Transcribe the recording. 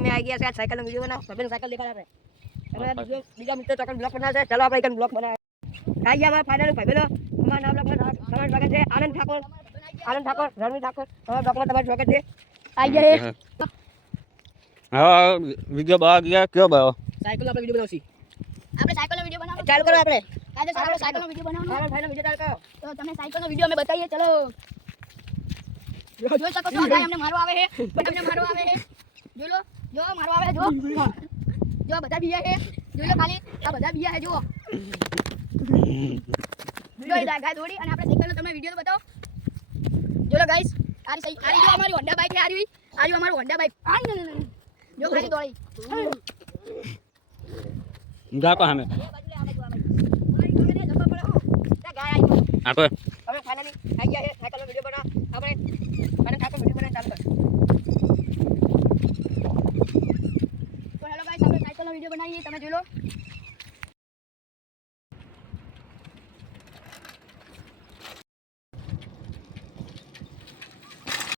અમે આવી ગયા છે સાયકલનો વિડિયો બનાવ ભાઈબંધ સાયકલ દેખાડે આપણે બીજા મિત્રો ચોકન બ્લોગ બનાવશે ચાલો આપણે એક બ્લોગ બનાવીએ આઈ ગયા ફાઇનલ ભાઈબંધ અમારા નામ બ્લોગ કમેન્ટ વાગે છે આનંદ ઠાકોર રણવીર ઠાકોર હવે બ્લોગમાં તમારું સ્વાગત છે આઈ ગયા હા વિડિયો બહાર ગયા કયો બાયો સાયકલ આપણે વિડિયો બનાવશી આપણે સાયકલનો વિડિયો બનાવવાનો ચાલુ કરો આપણે આજે સાયકલનો વિડિયો બનાવવાનો ફાઇનલ વિડિયો ચાલુ કરો તો તમે સાયકલનો વિડિયો અમે બતાવીએ ચલો જોઈ શકો છો અમને મારો આવે છે અમને મારો આવે છે જોઈ લો જો મારો આવે જો જો બધા બીયા છે જોઈ લો ખાલી આ બધા બીયા છે જો જોઈ ગાય દોડી અને આપણે સાયકલનો તમને વિડિયો તો બતાવો જોઈ લો ગાઈસ આરી જો અમારી હોન્ડા બાઈક છે આરી અમારું હોન્ડા બાઈક જો ખાલી દોડી જાકો હમે આપો હવે ફાઇનલી આઈ ગયા છે સાયકલનો વિડિયો બનાવ આપણે અને સાયકલ વિડિયો બનાવ ચાલુ કર તો હેલો ગાઈસ આપણે સાયકલનો વિડિયો બનાવીએ તમે જોઈ લો